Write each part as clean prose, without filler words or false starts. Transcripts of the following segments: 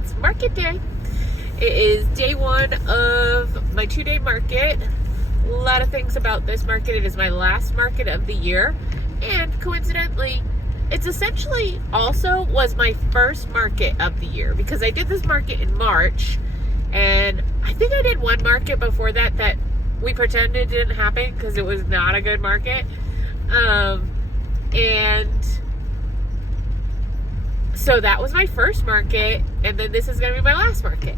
It's market day. It is day one of my 2-day market. A lot of things about this market. It is my last market of the year. And coincidentally, it's essentially also was my first market of the year because I did this market in March. And I think I did one market before that we pretended didn't happen because it was not a good market. And so that was my first market, and then this is going to be my last market.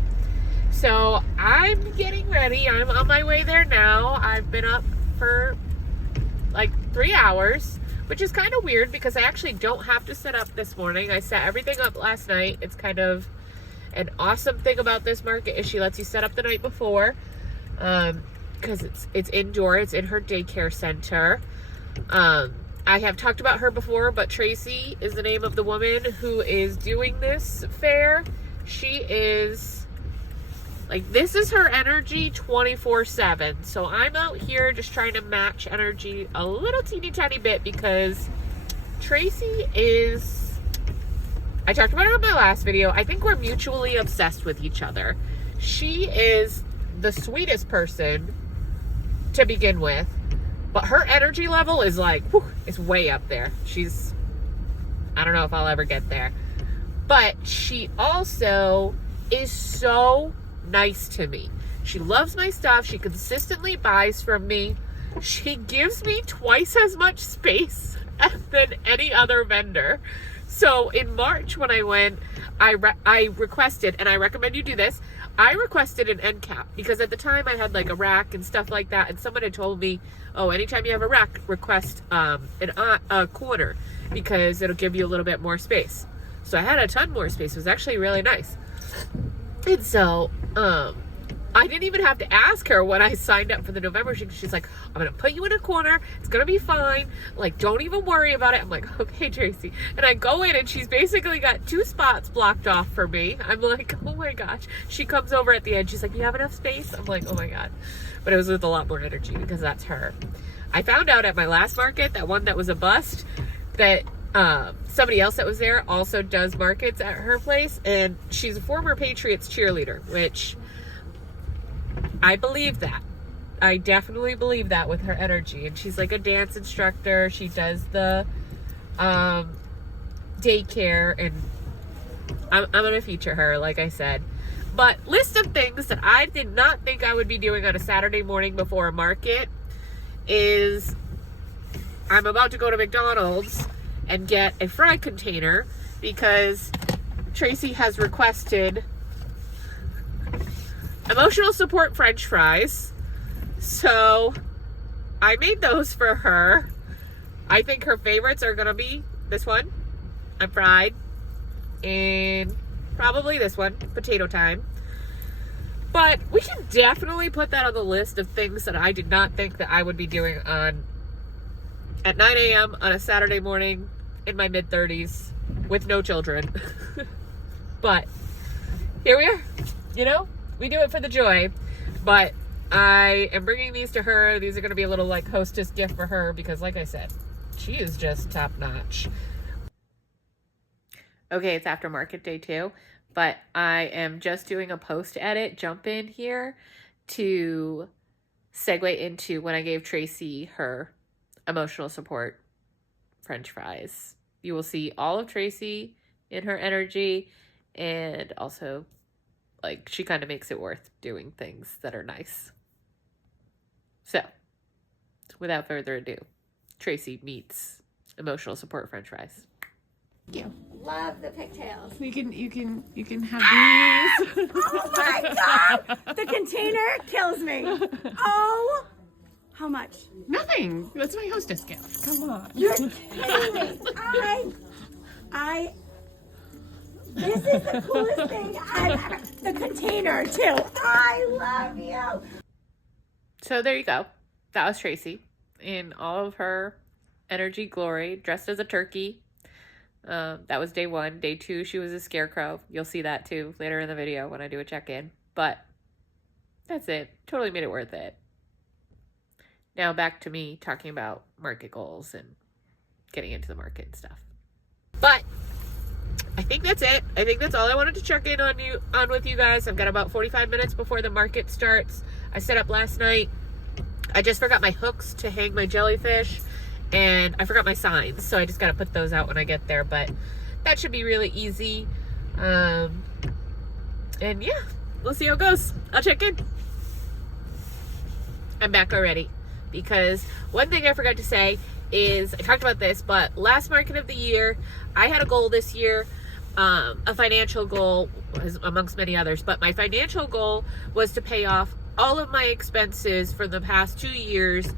So I'm getting ready. I'm on my way there now. I've been up for like 3 hours, which is kind of weird because I actually don't have to set up this morning. I set everything up last night. It's kind of an awesome thing about this market is she lets you set up the night before, because it's indoor. It's in her daycare center. I have talked about her before, but Tracy is the name of the woman who is doing this fair. She is, like, this is her energy 24/7. So I'm out here just trying to match energy a little teeny tiny bit because Tracy is, I talked about her in my last video. I think we're mutually obsessed with each other. She is the sweetest person to begin with. But her energy level is like, whew, it's way up there. I don't know if I'll ever get there. But she also is so nice to me. She loves my stuff. She consistently buys from me. She gives me twice as much space than any other vendor. So in March when I went, I requested, and I recommend you do this, I requested an end cap because at the time I had like a rack and stuff like that, and someone had told me, oh, anytime you have a rack, request a corner because it'll give you a little bit more space. So I had a ton more space. It was actually really nice. And so I didn't even have to ask her when I signed up for the November. She's like, I'm going to put you in a corner. It's going to be fine. Like, don't even worry about it. I'm like, okay, Tracy. And I go in and she's basically got 2 spots blocked off for me. I'm like, oh my gosh. She comes over at the end. She's like, you have enough space? I'm like, oh my God. But it was with a lot more energy because that's her. I found out at my last market, that one that was a bust, that somebody else that was there also does markets at her place. And she's a former Patriots cheerleader, which I believe that. I definitely believe that with her energy. And she's like a dance instructor. She does the daycare, and I'm going to feature her, like I said. But list of things that I did not think I would be doing on a Saturday morning before a market is I'm about to go to McDonald's and get a fry container because Tracy has requested emotional support French fries. So I made those for her. I think her favorites are gonna be this one, I'm fried, and probably this one, potato time. But we can definitely put that on the list of things that I did not think that I would be doing at 9 a.m. on a Saturday morning in my mid-30s with no children. But here we are, you know? We do it for the joy. But I am bringing these to her. These are going to be a little like hostess gift for her because, like I said, she is just top notch. Okay, it's after market day 2, but I am just doing a post edit jump in here to segue into when I gave Tracy her emotional support French fries. You will see all of Tracy in her energy, and also like she kind of makes it worth doing things that are nice. So without further ado, Tracy meets emotional support French fries. Thank you. Love the pigtails. You can have these. Oh my God! The container kills me. Oh, how much? Nothing. That's my hostess gift. Come on. You're kidding me. This is the coolest thing I've ever. The container too. I love you. So there you go. That was Tracy in all of her energy glory, dressed as a turkey. That was day 1. Day 2, she was a scarecrow. You'll see that too later in the video when I do a check-in. But that's it. Totally made it worth it. Now back to me talking about market goals and getting into the market and stuff. But I think that's it. I think that's all I wanted to check in on with you guys. I've got about 45 minutes before the market starts. I set up last night. I just forgot my hooks to hang my jellyfish, and I forgot my signs, so I just got to put those out when I get there, but that should be really easy. And yeah, we'll see how it goes. I'll check in. I'm back already, because one thing I forgot to say is, I talked about this, but last market of the year, I had a goal this year, a financial goal, amongst many others, but my financial goal was to pay off all of my expenses for the past 2 years,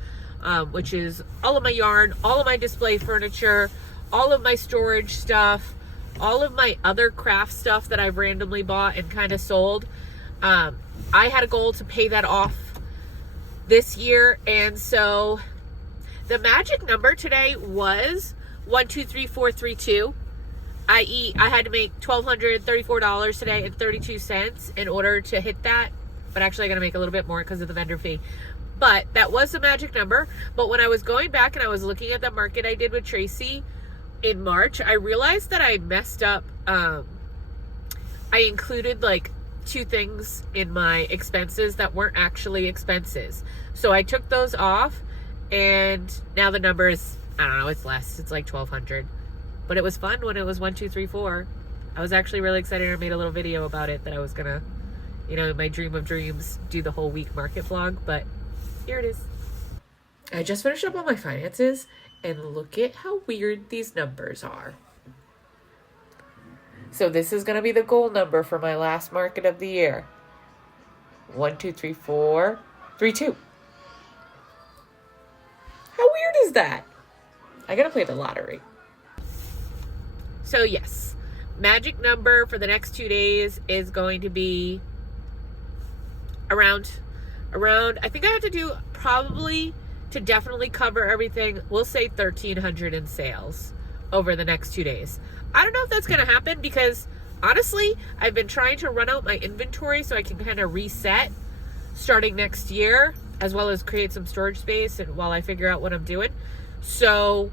which is all of my yarn, all of my display furniture, all of my storage stuff, all of my other craft stuff that I've randomly bought and kind of sold. I had a goal to pay that off this year, and so the magic number today was 123432, i.e. I had to make $1,234 today and 32 cents in order to hit that, but actually I got to make a little bit more because of the vendor fee. But that was the magic number. But when I was going back and I was looking at the market I did with Tracy in March, I realized that I messed up. I included like 2 things in my expenses that weren't actually expenses. So I took those off, and now the number is, I don't know, it's less. It's like 1,200. But it was fun when it was 1234. I was actually really excited. I made a little video about it that I was gonna, my dream of dreams, do the whole week market vlog, but here it is. I just finished up on my finances, and look at how weird these numbers are. So this is going to be the goal number for my last market of the year. 123432. How weird is that? I got to play the lottery. So yes, magic number for the next 2 days is going to be around, I think I have to do probably, to definitely cover everything, we'll say 1,300 in sales over the next 2 days. I don't know if that's going to happen, because honestly, I've been trying to run out my inventory so I can kind of reset starting next year, as well as create some storage space and while I figure out what I'm doing. So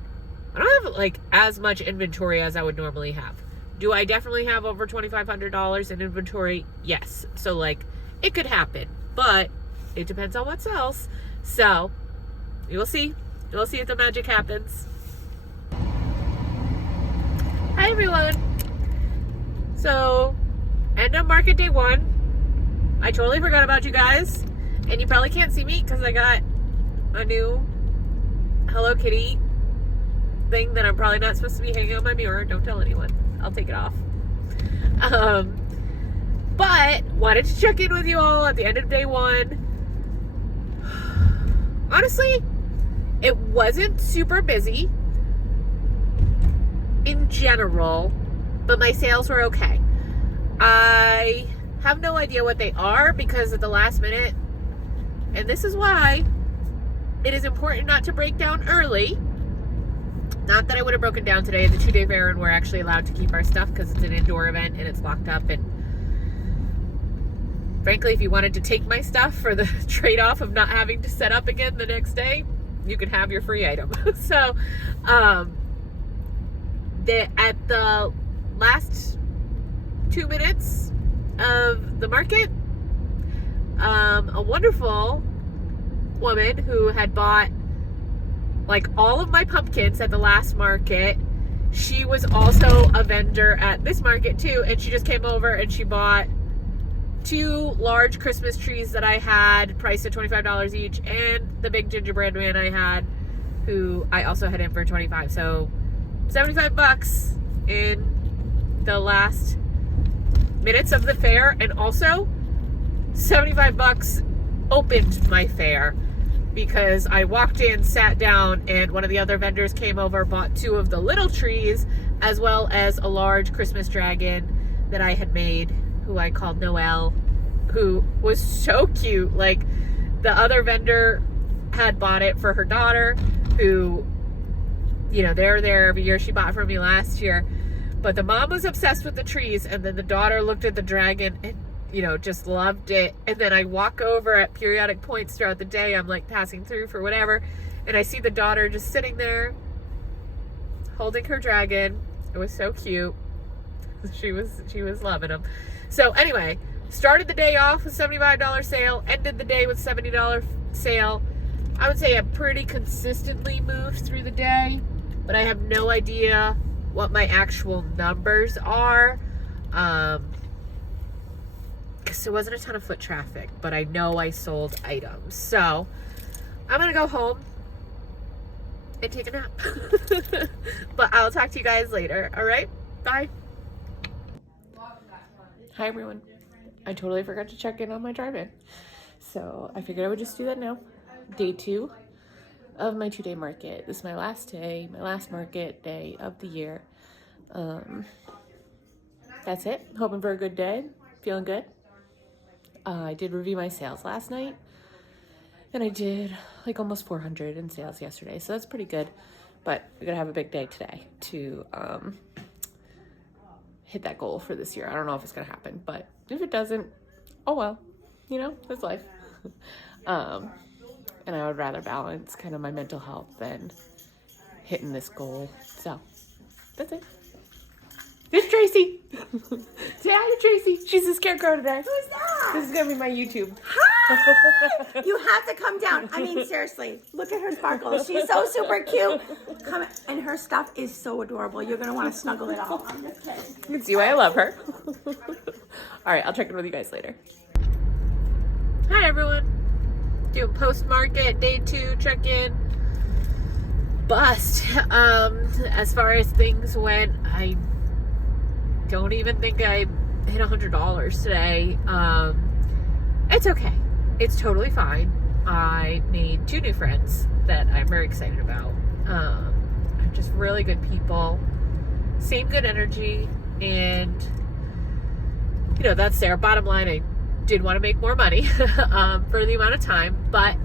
I don't have like as much inventory as I would normally have. Do I definitely have over $2,500 in inventory? Yes. So like it could happen, but it depends on what sells. So we will see. We'll see if the magic happens. Hi everyone. So end of market day 1. I totally forgot about you guys, and you probably can't see me because I got a new Hello Kitty thing that I'm probably not supposed to be hanging on my mirror. Don't tell anyone. I'll take it off. But wanted to check in with you all at the end of day 1. Honestly, it wasn't super busy in general, but my sales were okay. I have no idea what they are because at the last minute, and this is why it is important not to break down early. Not that I would have broken down today, the 2-day fair, and we're actually allowed to keep our stuff because it's an indoor event and it's locked up. And frankly, if you wanted to take my stuff for the trade-off of not having to set up again the next day, you could have your free item. So, at the last 2 minutes of the market, a wonderful woman who had bought like all of my pumpkins at the last market, she was also a vendor at this market too, and she just came over and she bought 2 large Christmas trees that I had priced at $25 each, and the big gingerbread man I had, who I also had in for $25. So $75 in the last minutes of the fair, and also $75 opened my fair because I walked in, sat down, and one of the other vendors came over, bought 2 of the little trees, as well as a large Christmas dragon that I had made, who I called Noelle, who was so cute. Like, the other vendor had bought it for her daughter, who, they're there every year. She bought from me last year. But the mom was obsessed with the trees, and then the daughter looked at the dragon and, just loved it. And then I walk over at periodic points throughout the day. I'm like passing through for whatever, and I see the daughter just sitting there holding her dragon. It was so cute. she was loving them. So anyway, started the day off with $75 sale, ended the day with $70 sale. I would say I pretty consistently moved through the day, but I have no idea what my actual numbers are. Because there wasn't a ton of foot traffic, but I know I sold items. So I'm gonna go home and take a nap. But I'll talk to you guys later. All right, bye. Hi everyone. I totally forgot to check in on my drive-in, so I figured I would just do that now. Day 2 of my 2-day market. This is my last day, my last market day of the year. That's it. Hoping for a good day. Feeling good. I did review my sales last night, and I did like almost 400 in sales yesterday, so that's pretty good. But we're gonna have a big day today to hit that goal for this year. I don't know if it's gonna happen, but if it doesn't, oh well, you know, that's life. And I would rather balance kind of my mental health than hitting this goal. So that's it. There's Tracy. Say hi to Tracy. She's a scarecrow today. Who's that? This is gonna be my YouTube. Hi! You have to come down. I mean, seriously, look at her sparkles. She's so super cute. Come, and her stuff is so adorable. You're gonna want to snuggle it all. I'm just kidding. You can see why I love her. All right, I'll check in with you guys later. Hi everyone. Doing post-market, day 2 check-in. Bust. As far as things went, I don't even think I hit $100 today. It's okay. It's totally fine. I made 2 new friends that I'm very excited about. I'm just really good people, same good energy, and you know, that's their bottom line. I did want to make more money for the amount of time, but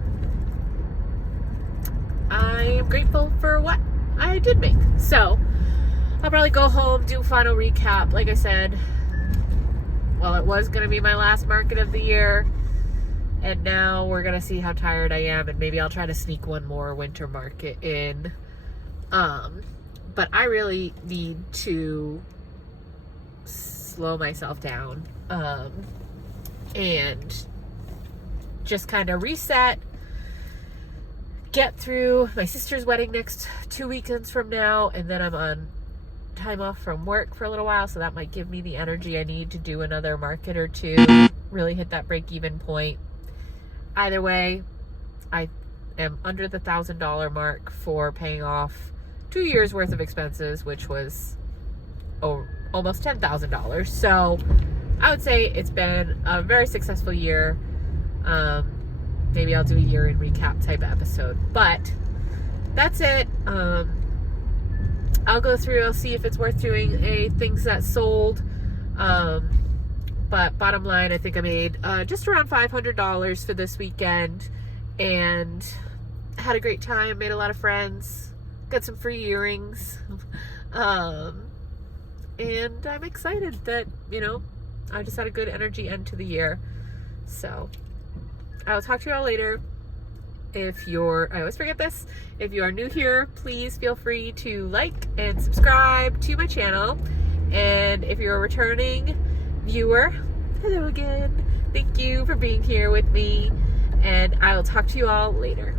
I am grateful for what I did make. So I'll probably go home, do a final recap. Like I said, well, it was going to be my last market of the year, and now we're going to see how tired I am, and maybe I'll try to sneak one more winter market in. But I really need to slow myself down and just kind of reset, get through my sister's wedding next 2 weekends from now, and then I'm on time off from work for a little while, so that might give me the energy I need to do another market or 2, really hit that break-even point. Either way, I am under the $1,000 mark for paying off 2 years worth of expenses, which was almost $10,000. So I would say it's been a very successful year. Maybe I'll do a year in recap type of episode, but that's it. I'll go through, I'll see if it's worth doing a things that sold. But bottom line, I think I made just around $500 for this weekend, and had a great time, made a lot of friends, got some free earrings. And I'm excited that, you know, I just had a good energy end to the year. So I will talk to you all later. I always forget this, if you are new here, please feel free to like and subscribe to my channel. And if you're a returning viewer, hello again. Thank you for being here with me, and I will talk to you all later.